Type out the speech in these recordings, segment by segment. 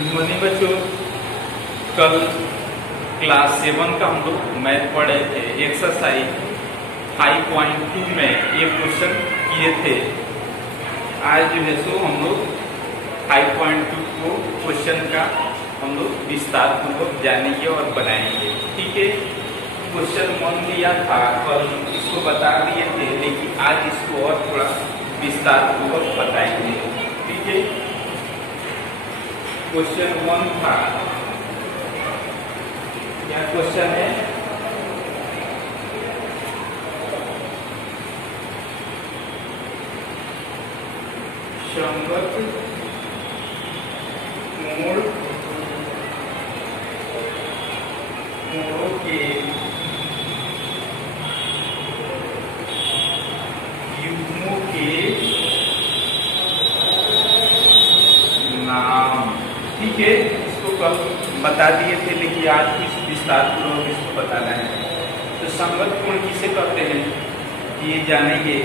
Good morning बच्चों। कल class 7 का हम लोग मैथ पढ़ रहे थे। एक्सरसाइज 5.2 में एक क्वेश्चन किए थे। आज जो है सो हम लोग 5.2 को क्वेश्चन का हम लोग विस्तार पूर्वक जानेंगे और बनाएंगे। ठीक है, क्वेश्चन 1 दिया था, कल इसको बता दिए थे, लेकिन आज इसको और थोड़ा विस्तार पूर्वक बताएंगे। ठीक है, क्वेश्चन 1 था, क्या क्वेश्चन है? संगत कोणों के युग्मों के नाम। ठीक है, इसको कल बता दिए थे, लेकिन आज इस विस्तार पूर्वक इसको बताना है। तो संगत कोण किसे कहते हैं ये जानेंगे।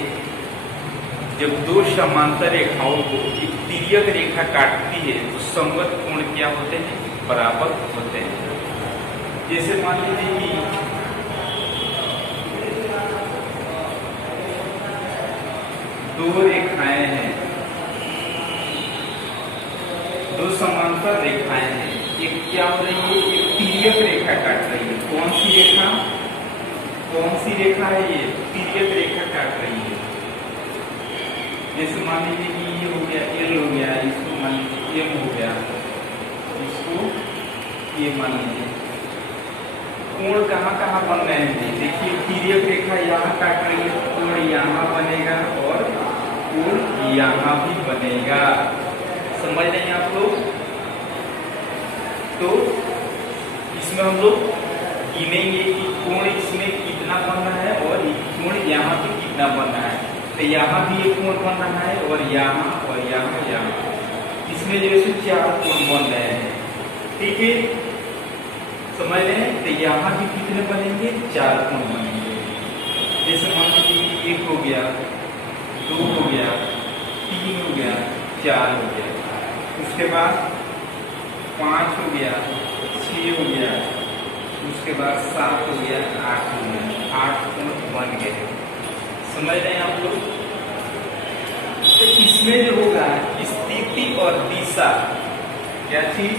जब दो समांतर रेखाओं को एक तिर्यक रेखा काटती है तो संगत कोण क्या होते हैं? बराबर होते हैं। जैसे मान लीजिए कि दो रेखाएं हैं, दो समांतर रेखाएं हैं। एक क्या हो रही है? एक तिर्यक रेखा काट रही है। कौन सी रेखा? कौन सी रेखा है ये? तिर्यक रेखा काट रही है। जैसे मान लीजिए कि ये हो गया L हो गया, इसको मान लीजिए M हो गया, इसको ये मान लीजिए। कोण कहाँ कहाँ बन रहे हैं? देखिए, तिर्यक रेखा यहाँ काट रही है, कोण यहाँ बनेगा और कोण यहाँ भी बनेगा। समझ रहे हैं आप लोग? तो इसमें हम लोग गिनेंगे कि कोण इसमें कितना बन रहा है और कोण यहाँ पे कितना बन रहा है। तो यहाँ भी एक कोण बन रहा है और यहाँ और यहाँ यहाँ, इसमें जो है 4 कोण बन रहे हैं। ठीक है, समझ रहे हैं? तो यहाँ भी कितने बनेंगे? 4 कोण बनेंगे। जैसे मान लीजिए 1 हो गया, 2 हो गया, 3 हो गया, 4 हो गया, उसके बाद 5 हो गया, 6 हो गया, उसके बाद 7 हो गया, 8 हो गया। 8 कोण बन गए। समझ रहे हैं आप लोग? तो इसमें जो होगा स्थिति और दिशा, क्या चीज?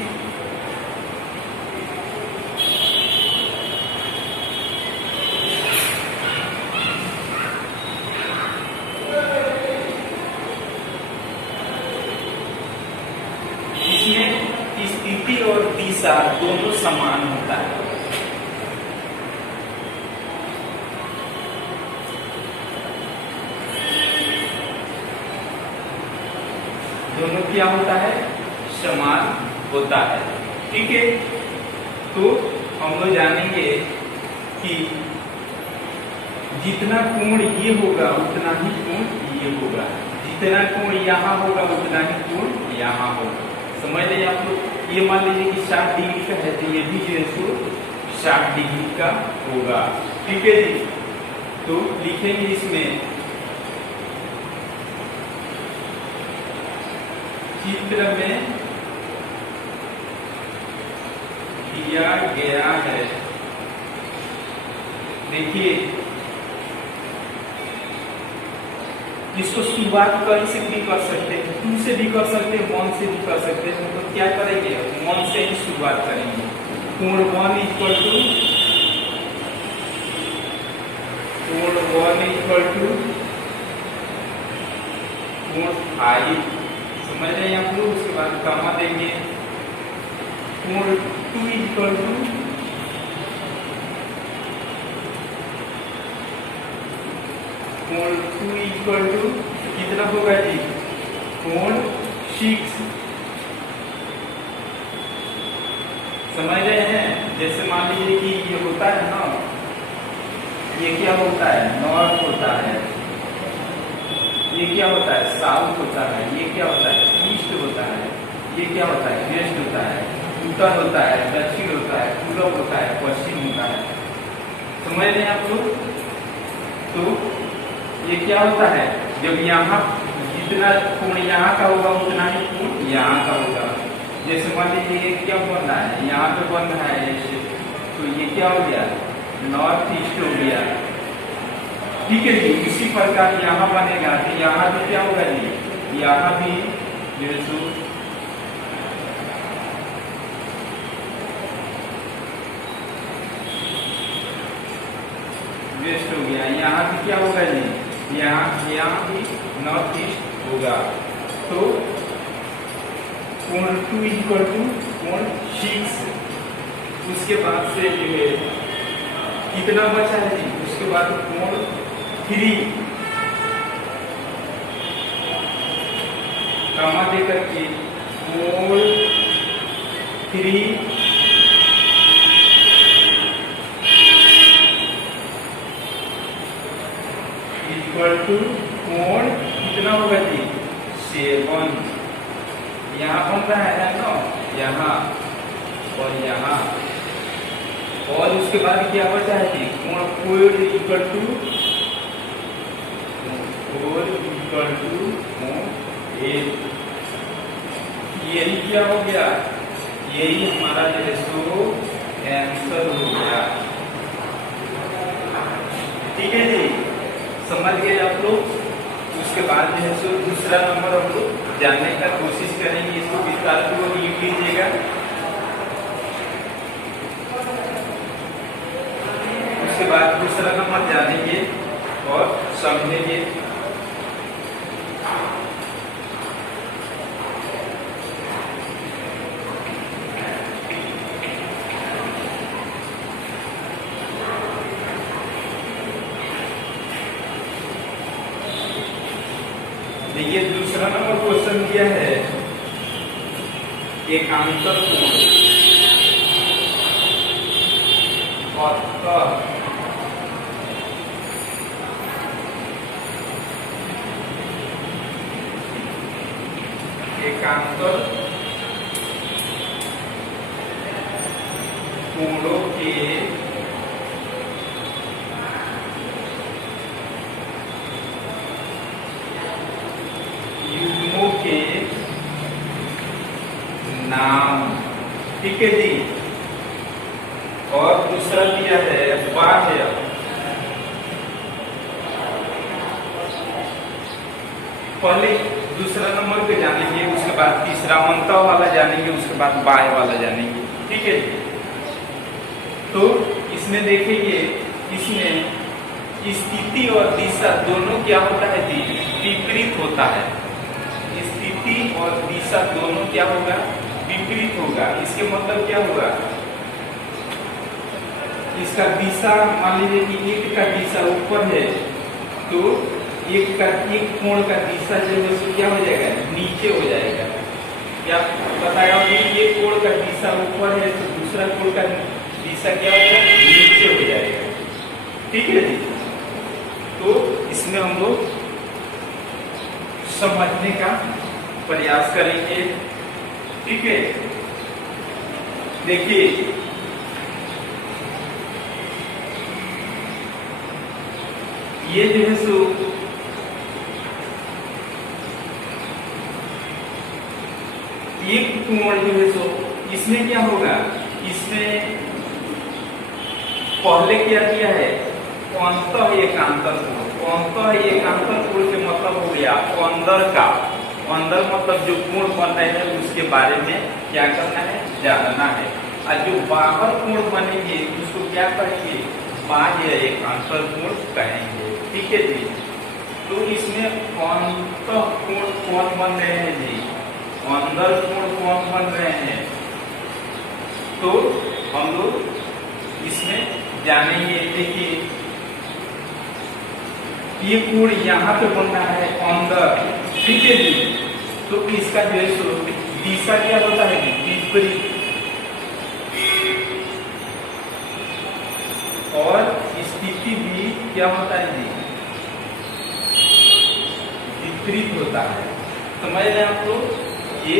इसमें स्थिति और दिशा दोनों समान होता है। दोनों क्या होता है? समान होता है। ठीक है, तो हम लोग जानेंगे कि जितना कोण ये होगा उतना ही कोण ये होगा, जितना कोण यहाँ होगा उतना ही कोण यहाँ होगा। समझ रहे आप लोग? ये मान लीजिए कि 60 डिग्री का है, तो ये भी जो है 60 डिग्री का होगा। ठीक है जी, तो लिखेंगे इसमें चित्र में दिया गया है। देखिए, इसको शुरुआत कहीं से भी कर सकते हैं, 2 से भी कर सकते हैं, 1 से भी कर सकते हैं। तो क्या करेंगे? 1 से ही शुरुआत करेंगे। कोण 1 इक्वल टू कोण 5। समझ रहे हैं आप लोग? उसके बाद गामा देंगे। कोण 2 इक्वल टू कोण 2 इक्वल टू कितना होगा जी? कोण 6। समझ रहे हैं? जैसे मान लीजिए कि ये होता है ना, ये क्या होता है? नॉर्थ होता है, ये क्या होता है? साउथ होता है, ये क्या होता है? ईस्ट होता है, ये क्या होता है? वेस्ट होता है, उत्तर होता है, दक्षिण होता है, पूर्व होता है, पश्चिम होता है। समझ रहे हैं आप लोग? तो ये क्या होता है? जब यहाँ जितना कोण यहाँ का होगा उतना ही कोण यहाँ का होगा। जैसे मान लीजिए ये क्या बन रहा है, यहाँ पे बन रहा है ऐसे, तो ये क्या हो गया, नॉर्थ ईस्ट हो गया। ठीक है जी। इसी प्रकार यहाँ बनेगा तो यहाँ भी क्या होगा जी, यहाँ भी जो है सो वेस्ट हो गया। यहाँ भी क्या होगा जी, यहाँ भी नॉर्थ ईस्ट होगा। तो कोण 2 इक्वल टू कोण 6। उसके बाद से जो है कितना बचा है जी, उसके बाद कोण 3 कामा दे करके कोण 3 इक्वल टू कोण कितना होगा जी, 7। यहाँ बन रहा है ना, यहाँ और यहाँ, और उसके बाद क्या बचा है जी, कोण 4 इक्वल टू कोण 8। यही क्या हो गया, यही हमारा जो है सो आंसर हो गया। ठीक है जी, समझ गए आप लोग। उसके बाद जो है सो दूसरा नंबर हम लोग जानने का कोशिश करेंगे, इसको विस्तार पूर्वक लिख लीजिएगा। उसके बाद दूसरा नंबर जानेंगे और समझेंगे। देखिए दूसरा नंबर क्वेश्चन दिया है, एकांतर कोण अतः एकांतर कोणों के युग्मों के नाम। ठीक है जी। और दूसरा दिया है बाह्य पहले दूसरा नंबर पे जानेंगे, उसके बाद तीसरा मंतव वाला जानेंगे, उसके बाद बाह्य वाला जानेंगे। ठीक है जी। तो इसमें देखेंगे, इसमें स्थिति और दिशा दोनों क्या होता है जी, विपरीत होता है। स्थिति और दिशा दोनों क्या होगा, विपरीत होगा। इसके मतलब क्या होगा, इसका दिशा मान लीजिए कि एक का दिशा ऊपर है, तो एक कोण का दिशा जो है सो क्या हो जाएगा, नीचे हो जाएगा। क्या बताया कि एक कोण का दिशा ऊपर है तो दूसरा कोण का दिशा क्या हो जाएगा, नीचे हो जाएगा। ठीक है जी। तो इसमें हम लोग समझने का प्रयास करेंगे। ठीक है। देखिए ये जो है सो एक कोण जो है सो इसमें क्या होगा, इसमें पहले क्या किया है, अंतः एकांतर कोण। अंतः एकांतर कोण के मतलब हो गया अंदर का, अंदर मतलब जो कोण बन रहे हैं उसके बारे में क्या करना है, जानना है। और जो बाहर कोण बनेंगे उसको क्या कहेंगे, बाह्य एकांतर कोण कहेंगे। ठीक है जी। तो इसमें अंतः कोण कौन बन रहे हैं जी, अंदर कोण कौन बन रहे हैं, तो हम लोग इसमें जानेंगे। देखिए ये कोण यहाँ पे बन रहा है अंदर। ठीक है जी। तो इसका जो है सो दिशा क्या होता है, विपरीत। और स्थिति भी क्या होता है जी, विपरीत होता है। समझ रहे हैं आप लोग। ये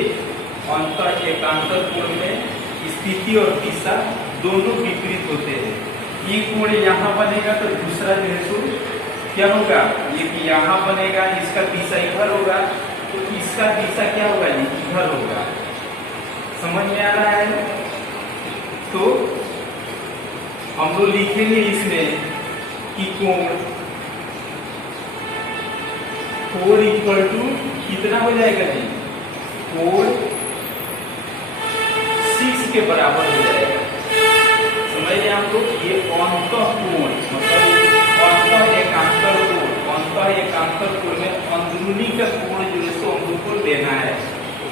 अंतर एकांतर कोण में स्थिति और दिशा दोनों विपरीत होते हैं। ये कोण यहाँ बनेगा तो दूसरा जो है सो क्या होगा, ये यहाँ बनेगा, इसका दिशा इधर होगा, तो इसका दिशा क्या होगा, इधर होगा। समझ में आ रहा है? तो हम लोग लिखेंगे इसमें कि कोण 4 इक्वल टू कितना हो जाएगा जी? कोण 6 के बराबर हो जाएगा। समझ रहे आप लोग? ये अंतः कोण मतलब अंतः एकांतर कोण, अंतः एकांतर कोण में अंदरूनी का कोण जो है सो हम लोग को लेना है।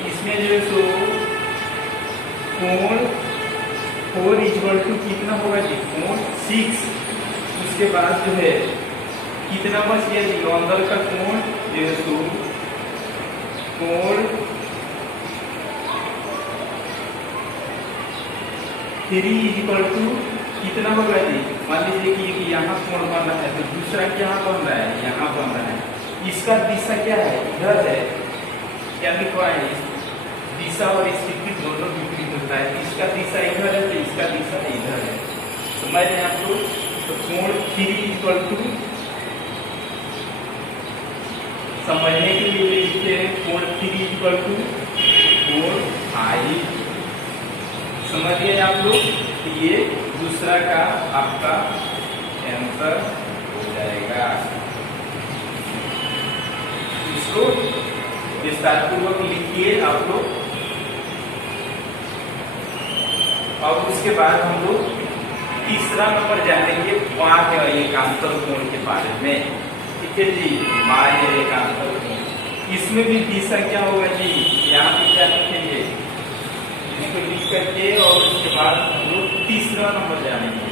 इसमें जो है सो कोण 4 इक्वल टू कितना होगा जी? कोण 6। उसके बाद जो है कितना बच गया जी? अंदर का कोण जो है सो कोण 3 इक्वल टू कितना होगा जी? मान लीजिए कि यहाँ कोण बन रहा है तो दूसरा क्या बन रहा है? यहाँ बन रहा है। इसका दिशा क्या है? इधर है। क्या लिखवा है? दिशा और स्थिति दोनों विपरीत होता है। इसका दिशा इधर है तो इसका दिशा इधर है। समझ रहे हैं आप लोग? तो कोण 3 इक्वल टू, समझने के लिए लिखते हैं कोण 3 इक्वल टू कोण 5। समझ गए आप लोग? ये दूसरा का आपका आंसर हो जाएगा। इसको विस्तार पूर्वक लिखिए आप लोग। अब उसके बाद हम लोग तीसरा नंबर जानेंगे बाह्य एकांतर कोण के बारे में। ठीक है जी? बाह्य एकांतर कोण, इसमें भी दिशा क्या होगा जी? यहाँ पे क्या लिखेंगे? इसको लिख करके और उसके बाद हम लोग तीसरा नंबर जानेंगे।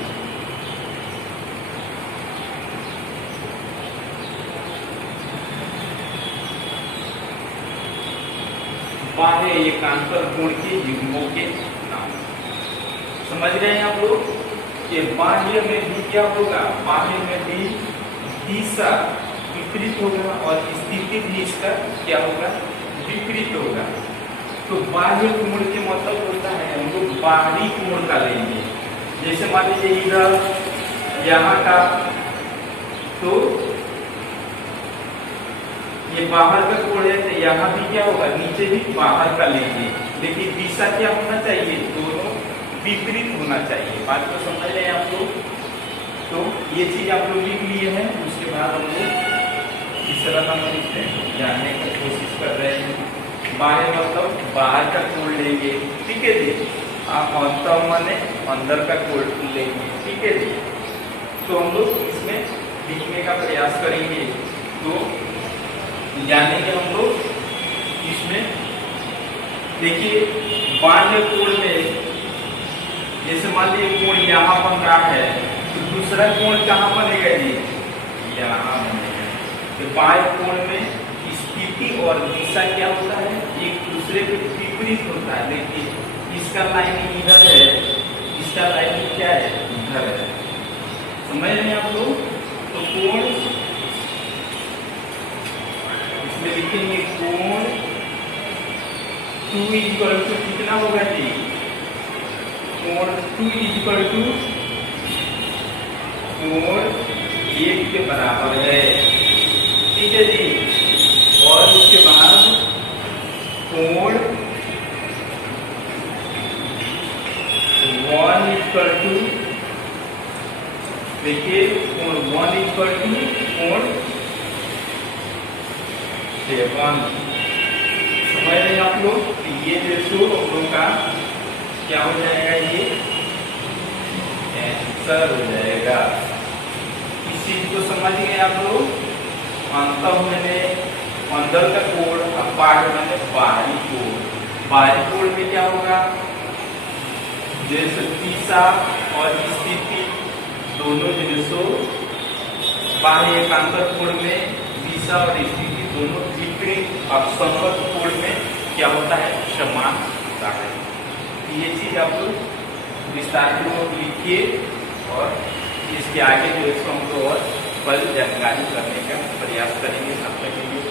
बाह्य एकांतर कोण के युग्मों के नाम। समझ रहे हैं आप लोग? ये बाह्य में भी क्या होगा? बाह्य में भी दिशा विपरीत होगा और स्थिति भी इसका क्या होगा? विपरीत होगा। तो बाह्य कोण के मतलब होता है हम लोग बाहरी कोण का लेंगे। जैसे मान लीजिए इधर यहाँ का, तो ये बाहर का कोण है तो यहाँ भी क्या होगा? नीचे भी बाहर का लेंगे, लेकिन दिशा क्या होना चाहिए? दोनों विपरीत होना चाहिए। बात को समझ रहे हैं आप लोग? तो ये चीज आप लोग लिख लिए हैं। उसके बाद हम लोग तीसरा नंबर लिखते हैं, जानने की कोशिश कर रहे हैं। बाह्य मतलब बाहर का कोण लेंगे। ठीक है जी? आप अंतः माने अंदर का कोण लेंगे। ठीक है जी? तो हम लोग इसमें लिखने का प्रयास करेंगे। तो जानेंगे हम लोग इसमें। देखिए बाह्य कोण में जैसे मान लीजिए कोण यहाँ बन रहा है तो दूसरा कोण कहाँ बनेगा जी? यहाँ बनेगा। तो बाह्य कोण में स्थिति और दिशा क्या होता है? एक दूसरे के विपरीत होता है। लेकिन इसका लाइन इधर है, इसका लाइन क्या है? इधर है। समझ रहे हैं आप लोग? तो कोण इसमें लिखेंगे कोण 2 इक्वल टू कितना होगा जी? कोण 2 इक्वल टू कोण 1 के बराबर है। ठीक है जी? और उसके बाद कोण 1 इक्वल टू, देखिए कोण 1 इक्वल टू कोण 7। समझ रहे हैं आप लोग? ये जो हम लोग का क्या हो जाएगा? ये आंसर हो जाएगा। इस चीज को समझ गए आप लोग? अंतः मैंने अंदर का कोण, अब बाह्य मैंने बाहरी कोण। बाहरी कोण में क्या होगा? जैसे दिशा और स्थिति दोनों जो है सो बाह्य एकांतर कोण में दिशा और स्थिति दोनों विपरीत और संगत कोण में क्या होता है? समान होता है। ये चीज आप लोग विस्तार पूर्वक लिखिए और इसके आगे जो इसको हमको और बल जानकारी करने का प्रयास करेंगे। तब तक के लिए